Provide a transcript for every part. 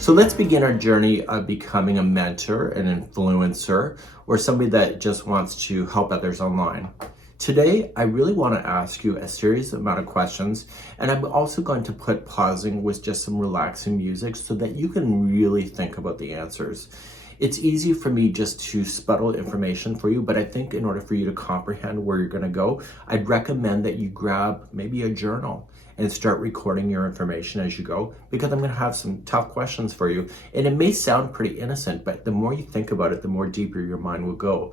So let's begin our journey of becoming a mentor, an influencer, or somebody that just wants to help others online. Today, I really want to ask you a serious amount of questions, and I'm also going to put pausing with just some relaxing music so that you can really think about the answers. It's easy for me just to sputtle information for you, but I think in order for you to comprehend where you're going to go, I'd recommend that you grab maybe a journal and start recording your information as you go, because I'm going to have some tough questions for you. And it may sound pretty innocent, but the more you think about it, the more deeper your mind will go.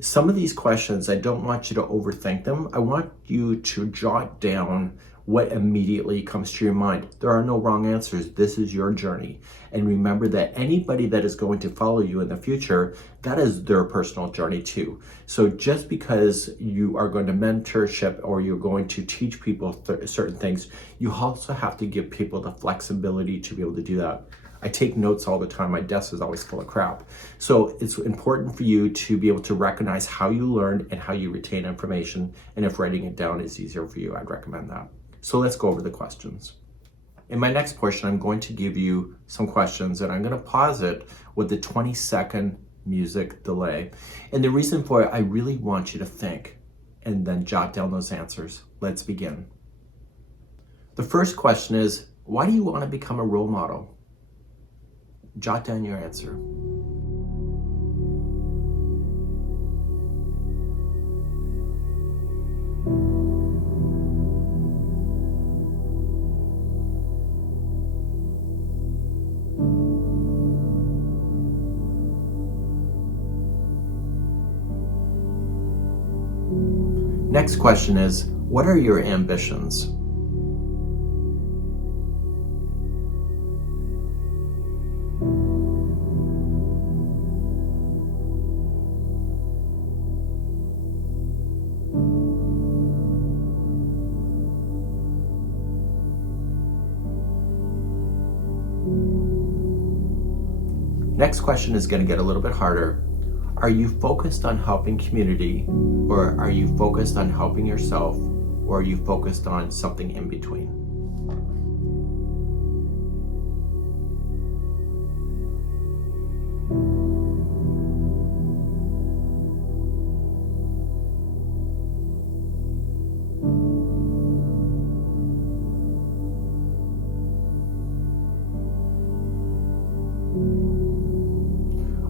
Some of these questions, I don't want you to overthink them. I want you to jot down what immediately comes to your mind. There are no wrong answers. This is your journey. And remember that anybody that is going to follow you in the future, that is their personal journey too. So just because you are going to mentorship or you're going to teach people certain things, you also have to give people the flexibility to be able to do that. I take notes all the time. My desk is always full of crap. So it's important for you to be able to recognize how you learn and how you retain information. And if writing it down is easier for you, I'd recommend that. So let's go over the questions. In my next portion, I'm going to give you some questions and I'm going to pause it with the 20-second music delay. And the reason for it, I really want you to think and then jot down those answers. Let's begin. The first question is, why do you want to become a role model? Jot down your answer. Next question is, what are your ambitions? Next question is going to get a little bit harder. Are you focused on helping community, or are you focused on helping yourself, or are you focused on something in between?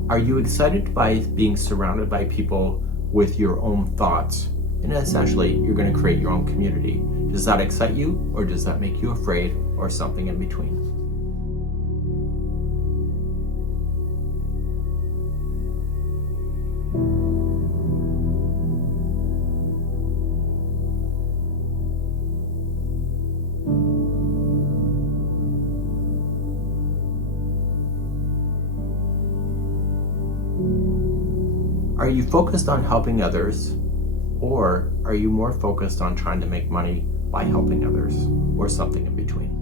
Are you excited by being surrounded by people with your own thoughts? And essentially, you're going to create your own community. Does that excite you, or does that make you afraid, or something in between? Are you focused on helping others, or are you more focused on trying to make money by helping others, or something in between?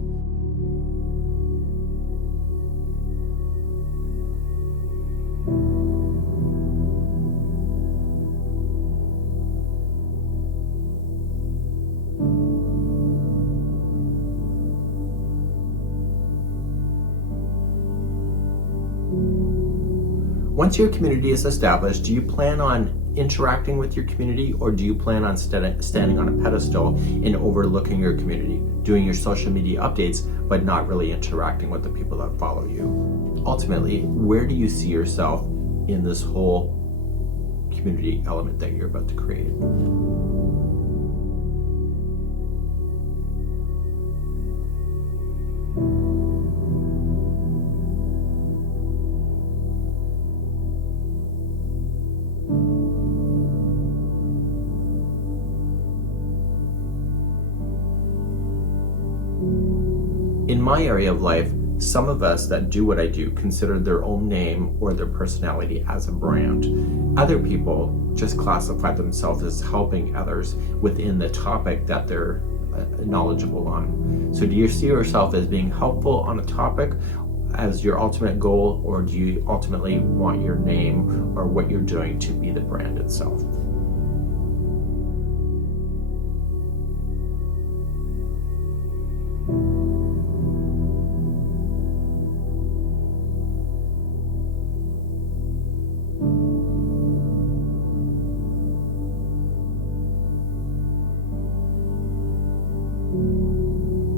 Once your community is established, do you plan on interacting with your community, or do you plan on standing on a pedestal and overlooking your community, doing your social media updates, but not really interacting with the people that follow you? Ultimately, where do you see yourself in this whole community element that you're about to create? In my area of life, some of us that do what I do consider their own name or their personality as a brand. Other people just classify themselves as helping others within the topic that they're knowledgeable on. So do you see yourself as being helpful on a topic as your ultimate goal, or do you ultimately want your name or what you're doing to be the brand itself?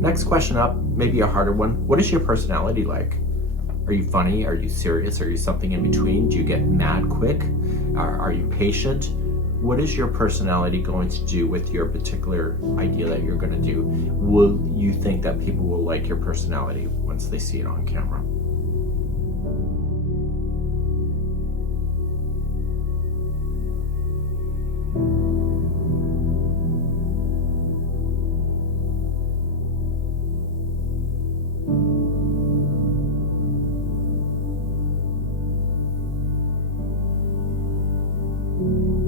Next question up, maybe a harder one. What is your personality like? Are you funny? Are you serious? Are you something in between? Do you get mad quick? Are you patient? What is your personality going to do with your particular idea that you're going to do? Will you think that people will like your personality once they see it on camera?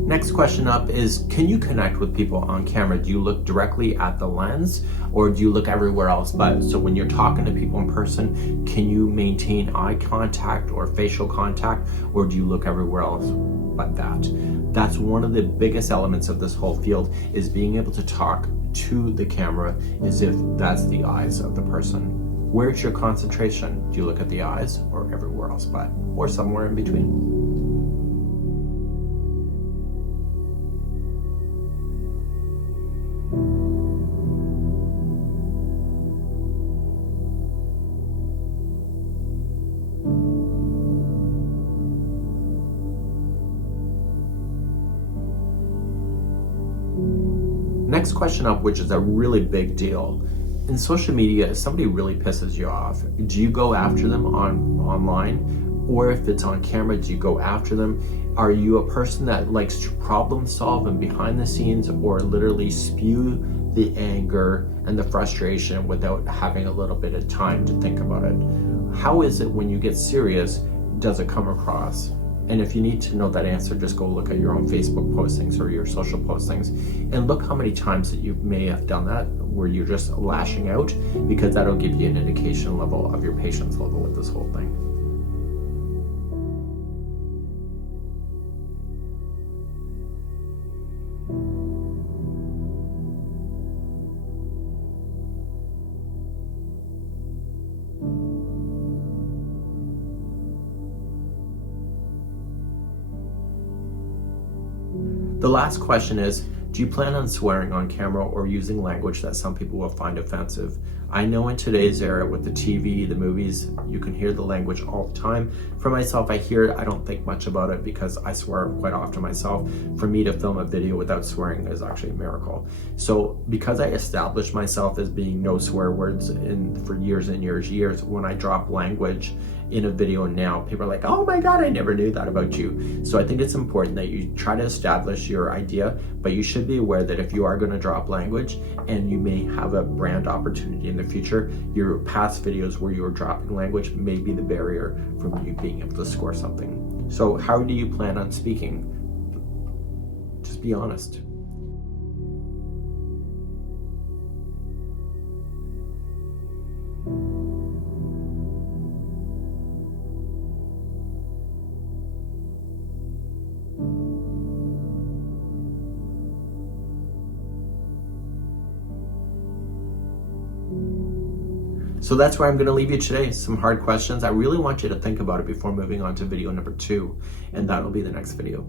Next question up is, can you connect with people on camera? Do you look directly at the lens or do you look everywhere else but? So when you're talking to people in person, can you maintain eye contact or facial contact, or do you look everywhere else but that? That's one of the biggest elements of this whole field, is being able to talk to the camera as if that's the eyes of the person. Where's your concentration? Do you look at the eyes or everywhere else but, or somewhere in between? Next question up, which is a really big deal. In social media, if somebody really pisses you off, do you go after them online? Or if it's on camera, do you go after them? Are you a person that likes to problem solve and behind the scenes, or literally spew the anger and the frustration without having a little bit of time to think about it? How is it when you get serious, does it come across? And if you need to know that answer, just go look at your own Facebook postings or your social postings and look how many times that you may have done that where you're just lashing out, because that'll give you an indication level of your patience level with this whole thing. The last question is, do you plan on swearing on camera or using language that some people will find offensive? I know in today's era with the TV, the movies, you can hear the language all the time. For myself, I hear it, I don't think much about it because I swear quite often myself. For me to film a video without swearing is actually a miracle. So because I established myself as being no swear words for years and years, when I drop language in a video now, people are like, oh my God, I never knew that about you. So I think it's important that you try to establish your idea, but you should be aware that if you are going to drop language and you may have a brand opportunity in the future, your past videos where you were dropping language may be the barrier from you being able to score something. So how do you plan on speaking? Just be honest. So that's where I'm going to leave you today. Some hard questions. I really want you to think about it before moving on to video number 2, and that'll be the next video.